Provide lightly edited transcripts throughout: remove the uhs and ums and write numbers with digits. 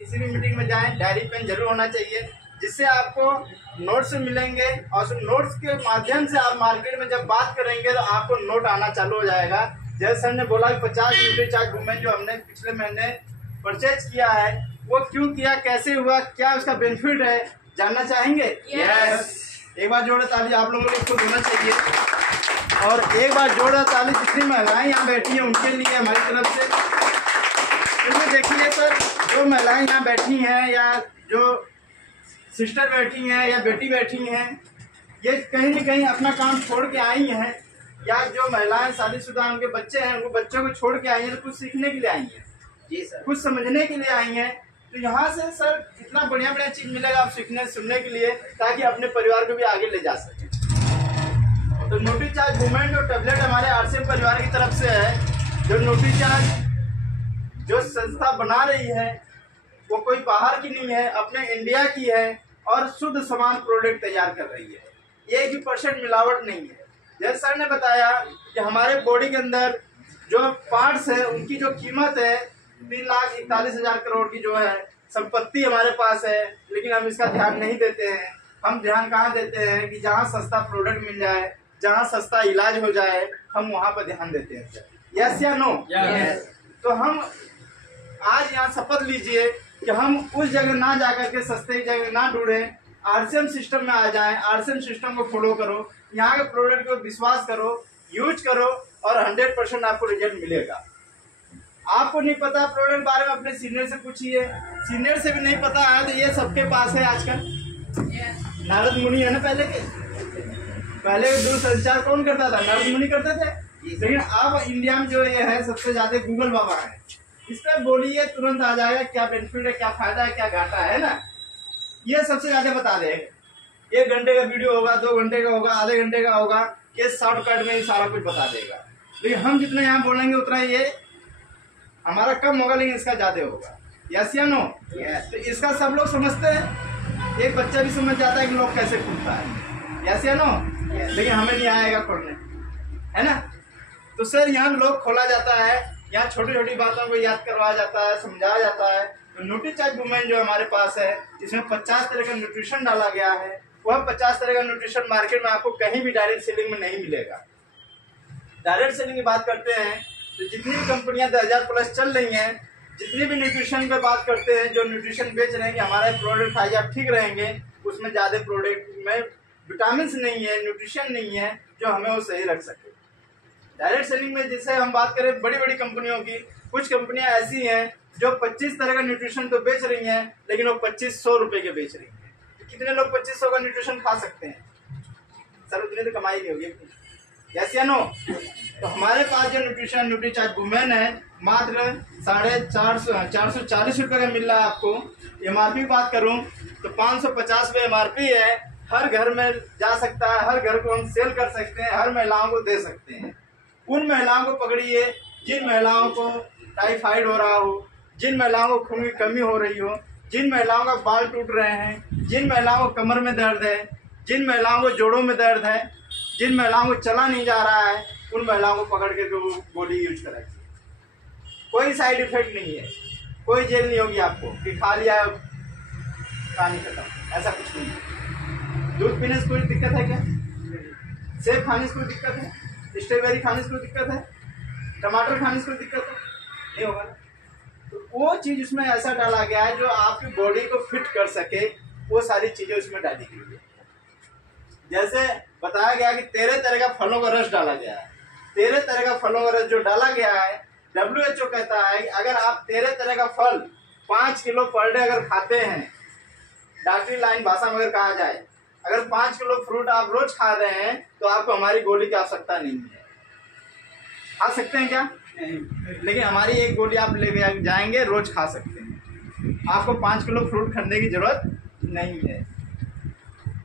किसी भी मीटिंग में जाएं, डायरी पेन जरूर होना चाहिए, जिससे आपको नोट्स मिलेंगे और उस नोट्स के माध्यम से आप मार्केट में जब बात करेंगे तो आपको नोट आना चालू हो जाएगा। जैसे सर ने बोला कि 50 न्यूट्रीचार्ज वुमेन जो हमने पिछले महीने परचेज किया है, वो क्यों किया, कैसे हुआ, क्या उसका बेनिफिट है, जानना चाहेंगे? यस। एक बार जोड़े ताली आप लोगों को इसको देना चाहिए। और एक बार जोड़े ताली जितनी महिलाएं यहाँ बैठी हैं उनके लिए हमारी तरफ से। इसमें देखिए सर, जो महिलाएं यहाँ बैठी हैं या जो सिस्टर बैठी हैं या बेटी बैठी हैं, ये कहीं न कहीं अपना काम छोड़ के आई हैं, या जो महिलाएं शादीशुदा उनके बच्चे हैं, वो बच्चों को छोड़ के आई हैं तो कुछ सीखने के लिए आई हैं। जी सर। कुछ समझने के लिए आई हैं, तो यहाँ से सर इतना बढ़िया बढ़िया चीज़ मिलेगा आप सीखने सुनने के लिए, ताकि अपने परिवार को भी आगे ले जा सकें। तो न्यूट्रीचार्ज वुमेन जो टेबलेट हमारे आरसीएम परिवार की तरफ से है, जो न्यूट्रीचार्ज जो संस्था बना रही है वो कोई बाहर की नहीं है, अपने इंडिया की है और शुद्ध सामान प्रोडक्ट तैयार कर रही है। 1% मिलावट नहीं है। जैसे सर ने बताया कि हमारे बॉडी के अंदर जो पार्ट्स है उनकी जो कीमत है 3,41,000 करोड़ की जो है संपत्ति हमारे पास है, लेकिन हम इसका ध्यान नहीं देते हैं। हम ध्यान कहाँ देते हैं कि जहाँ सस्ता प्रोडक्ट मिल जाए, जहाँ सस्ता इलाज हो जाए, हम वहाँ पर ध्यान देते हैं। यस या नो? यस। तो हम आज यहाँ शपथ लीजिए कि हम उस जगह ना जाकर के सस्ते जगह ना ढूंढें, आरसीएम सिस्टम में आ जाएं, आरसीएम सिस्टम को फॉलो करो, यहाँ के प्रोडक्ट को विश्वास करो, यूज करो और 100% आपको रिजल्ट मिलेगा। आपको नहीं पता प्रोडक्ट बारे में अपने सीनियर से पूछिए, सीनियर से भी नहीं पता है तो ये सबके पास है आजकल। नारद मुनि है ना पहले दूरसंचार कौन करता था? नारद मुनि करते थे। लेकिन अब इंडिया में जो ये है सबसे ज्यादा गूगल बाबा है। इस पर बोलिए तुरंत आ जाएगा क्या बेनिफिट है, क्या फायदा है, क्या घाटा है ना, ये सबसे ज्यादा बता देगा। 1 घंटे का वीडियो होगा, 2 घंटे का होगा, आधे घंटे का होगा, ये शॉर्टकट में ही सारा कुछ बता देगा। लेकिन हम जितना यहाँ बोलेंगे उतना ये हमारा कम होगा, लेकिन इसका ज्यादा होगा। यस या नो? यस। तो इसका सब लोग समझते हैं, एक बच्चा भी समझ जाता है कि लोग कैसे खुलता है। यस या नो? लेकिन हमें नहीं आएगा खोलने, है ना। तो सर यहाँ लोग खोला जाता है, यहाँ छोटी छोटी बातों को याद करवाया जाता है, समझाया जाता है। तो न्यूट्रीचार्ज वुमेन जो हमारे पास है, इसमें 50 तरह का न्यूट्रिशन डाला गया है। वह 50 तरह का न्यूट्रिशन मार्केट में आपको कहीं भी डायरेक्ट सेलिंग में नहीं मिलेगा। डायरेक्ट सेलिंग की बात करते हैं तो जितनी भी कंपनियां 10,000+ चल रही हैं, जितनी भी न्यूट्रिशन पे बात करते हैं, जो न्यूट्रिशन बेच रहे हैं कि हमारा प्रोडक्ट खाइए आप ठीक रहेंगे, उसमें ज़्यादा प्रोडक्ट में विटामिन नहीं है, न्यूट्रिशन नहीं है जो हमें वो सही रख सके। डायरेक्ट सेलिंग में जैसे हम बात करें बड़ी बड़ी कंपनियों की, कुछ कंपनियां ऐसी हैं जो 25 तरह का न्यूट्रिशन तो बेच रही हैं, लेकिन वो 2500 रुपए के बेच रही हैं। तो कितने लोग 2500 का न्यूट्रिशन खा सकते हैं? सर उतनी तो कमाई नहीं होगी। यस या नो? तो हमारे पास जो न्यूट्रिशन न्यूट्रीचार्ज वुमेन है मात्र 440 रुपये का मिल रहा है आपको। MRP की बात करूं तो 550 रुपये MRP है। हर घर में जा सकता है, हर घर को हम सेल कर सकते हैं, हर महिलाओं को दे सकते हैं। उन महिलाओं को पकड़िए जिन महिलाओं को टाइफाइड हो रहा हो, जिन महिलाओं को खून की कमी हो रही हो, जिन महिलाओं का बाल टूट रहे हैं, जिन महिलाओं को कमर में दर्द है, जिन महिलाओं को जोड़ों में दर्द है, जिन महिलाओं को चला नहीं जा रहा है, उन महिलाओं को पकड़ के वो गोली यूज कराइए। कोई साइड इफेक्ट नहीं है, कोई जेल नहीं होगी आपको कि खा लिया पानी खत्म, ऐसा कुछ नहीं है। दूध पीने से कोई दिक्कत है क्या? सेब खाने से कोई दिक्कत है? स्ट्रॉबेरी खाने से कोई दिक्कत है? टमाटर खाने से कोई दिक्कत है? नहीं होगा। तो वो चीज़ उसमें ऐसा डाला गया है जो आपकी बॉडी को फिट कर सके, वो सारी चीज़ें उसमें डाली गई है। जैसे बताया गया कि 13 तरह का फलों का रस डाला गया है। 13 तरह का फलों का रस जो डाला गया है, WHO कहता है कि अगर आप 13 तरह का फल 5 किलो पर डे अगर खाते हैं, डॉक्टरी लाइन भाषा में अगर कहा जाए, अगर 5 किलो फ्रूट आप रोज खा रहे हैं तो आपको हमारी गोली की आवश्यकता नहीं है। खा सकते हैं क्या? नहीं। लेकिन हमारी एक गोली आप ले जाएंगे, रोज खा सकते हैं। आपको 5 किलो फ्रूट खरीदने की जरूरत नहीं है।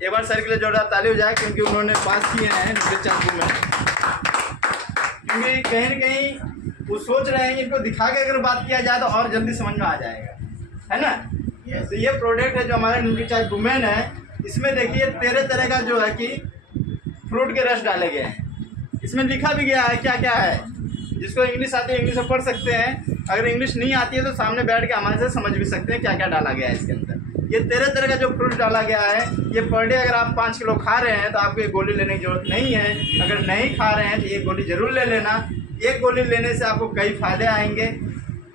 एक बार सर के लिए जोरदार ताली हो जाए, क्योंकि उन्होंने पास किए हैं न्यूट्रीचार्ज में। क्योंकि कहीं न कहीं वो सोच रहे हैं कि इनको दिखा के अगर बात किया जाए तो और जल्दी समझ में आ जाएगा, है ना। तो ये प्रोडक्ट है जो हमारे न्यूट्रीचार्ज वुमेन है, इसमें देखिए 13 तरह का जो है कि फ्रूट के रस डाले गए हैं। इसमें लिखा भी गया है क्या क्या है, जिसको इंग्लिश आती है इंग्लिश में पढ़ सकते हैं। अगर इंग्लिश नहीं आती है तो सामने बैठ के हमारे से समझ भी सकते हैं क्या क्या डाला गया है इसके अंदर। ये तरह तरह का जो फ्रूट डाला गया है, ये पर डे अगर आप 5 किलो खा रहे हैं तो आपको एक गोली लेने की जरूरत नहीं है। अगर नहीं खा रहे हैं तो एक गोली जरूर ले लेना। एक गोली लेने से आपको कई फायदे आएंगे।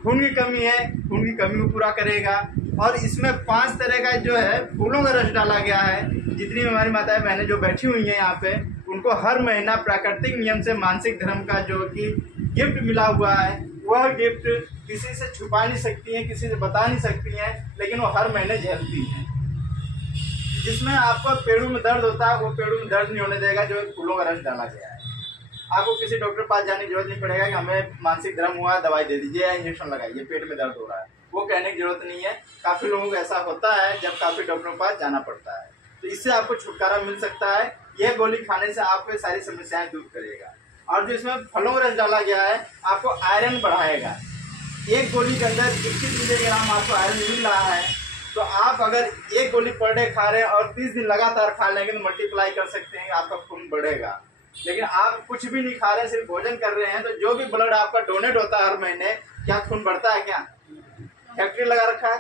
खून की कमी है, खून की कमी को पूरा करेगा। और इसमें 5 तरह का जो है फूलों का रस डाला गया है। जितनी हमारी माताएं बहनें जो बैठी हुई हैं यहाँ पे, उनको हर महीना प्राकृतिक नियम से मानसिक धर्म का जो कि गिफ्ट मिला हुआ है, वह गिफ्ट किसी से छुपा नहीं सकती हैं, किसी से बता नहीं सकती हैं, लेकिन वो हर महीने झेलती हैं। जिसमें आपको पेड़ों में दर्द होता है, वो पेड़ों में दर्द नहीं होने देगा, जो फूलों का रस डाला गया है। आपको किसी डॉक्टर के पास जाने की जरूरत नहीं पड़ेगा कि हमें मानसिक धर्म हुआ, दवाई दे दीजिए या इंजेक्शन लगाइए, पेट में दर्द हो रहा है, वो कहने की जरूरत नहीं है। काफ़ी लोगों को ऐसा होता है जब काफ़ी डॉक्टरों के पास जाना पड़ता है, तो इससे आपको छुटकारा मिल सकता है। यह गोली खाने से आपको सारी समस्याएं दूर करेगा। और जो इसमें फलों का रस डाला गया है, आपको आयरन बढ़ाएगा। एक गोली के अंदर 21 मिलीग्राम आपको आयरन मिल रहा है, तो आप अगर एक गोली पर डे खा रहे हैं और 30 दिन लगातार खा लेंगे तो मल्टीप्लाई कर सकते हैं, आपका खून बढ़ेगा। लेकिन आप कुछ भी नहीं खा रहे हैं, सिर्फ भोजन कर रहे हैं, तो जो भी ब्लड आपका डोनेट होता है हर महीने, क्या खून बढ़ता है? क्या फैक्ट्री लगा रखा है?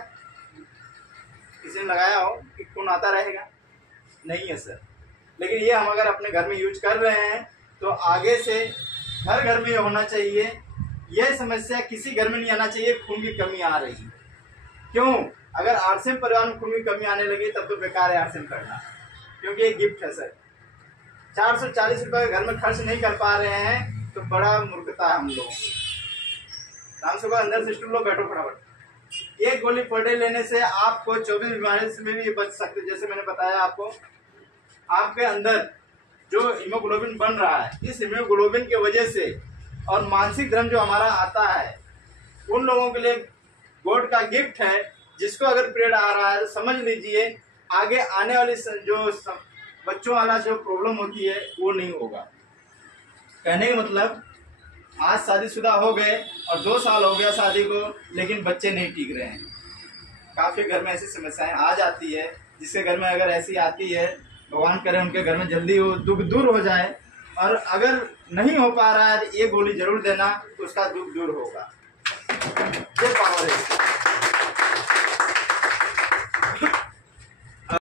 किसी ने लगाया हो कि खून आता रहेगा? नहीं है सर। लेकिन ये हम अगर अपने घर में यूज कर रहे हैं तो आगे से हर घर में ये होना चाहिए। यह समस्या किसी घर में नहीं आना चाहिए खून की कमी आ रही है। क्यों? अगर आरसीएम परिवार में खून की कमी आने लगी तब तो बेकार है आरसीएम करना, क्योंकि ये गिफ्ट है सर। 440 रुपये घर में खर्च नहीं कर पा रहे हैं तो बड़ा मूर्खता है हम लोग। शाम सुबह अंदर से लो, बैठो फटाफट। एक गोली पर डे लेने से आपको 24 बीमारी से भी बच सकते। जैसे मैंने बताया आपको, आपके अंदर जो हीमोग्लोबिन बन रहा है, इस हीमोग्लोबिन की वजह से और मानसिक धर्म जो हमारा आता है, उन लोगों के लिए गॉड का गिफ्ट है। जिसको अगर पीरियड आ रहा है तो समझ लीजिए आगे आने वाली जो बच्चों वाला जो प्रॉब्लम होती है वो नहीं होगा। कहने का मतलब, आज शादीशुदा हो गए और 2 साल हो गया शादी को, लेकिन बच्चे नहीं टिक रहे हैं। काफी घर में ऐसी समस्याएं आ जाती है। जिसके घर में अगर ऐसी आती है, भगवान करे उनके घर में जल्दी वो दुख दूर हो जाए। और अगर नहीं हो पा रहा है तो ये गोली जरूर देना, तो उसका दुख दूर होगा। ये पावर है।